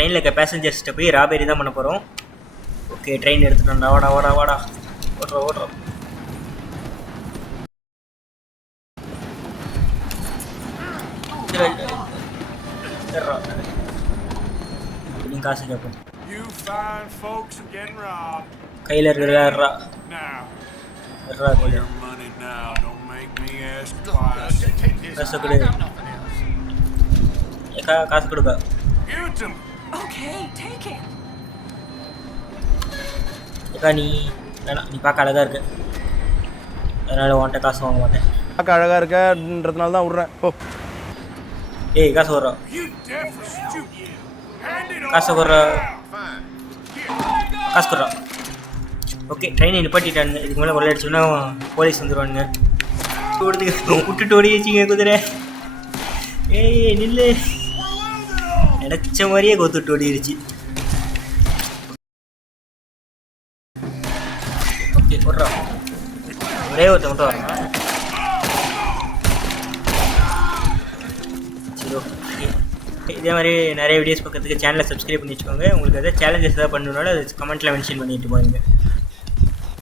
ட்ரெயினில் இருக்க பேசஞ்சர்ஸ்கிட்ட போய் ராபேரி தான் பண்ண போகிறோம். ஓகே ட்ரெயின் எடுத்துட்டோம்டா. வாடா வாடா வாடா ஓடுறோம் ஓடுறோம். நீங்கள் காசு கேட்போம். கையில் இருக்கிற காசு கொடு. காசு கொடுக்க ஏக்கா நீ வேணாம், நீ பார்க்க அழகாக இருக்கு, அதனால் உன்கிட்ட காசு வாங்க மாட்டேன். பார்க்க அழகாக இருக்கன்றதுனால தான் விட்றேன். ஓ ஏய் காசு வர்றோம், காசு கொடுறா, காசு கொடுறா. ஓகே ட்ரெயினை நிப்பாட்டிட்டானுங்க. இதுக்கு மேலே கொள்ளை அடிச்சோன்னா போலீஸ் வந்துடுவானுங்க. விட்டுட்டு ஓடிச்சிங்க குதிரை. ஏய் நில்லு, நினச்ச மாதிரியே கொத்துட்டு ஓடிடுச்சு. ஓகே போடுறா, ஒரே ஒருத்த மட்டும் வரணும். சரி ஓகே, இதே மாதிரி நிறைய வீடியோஸ் பார்க்கறதுக்கு சேனலை சப்ஸ்கிரைப் பண்ணி வச்சுக்கோங்க. உங்களுக்கு எதாவது சேலஞ்சஸ் எதாவது பண்ணணுனாலும் அது கமெண்ட்டில் மென்ஷன் பண்ணிட்டு போங்க.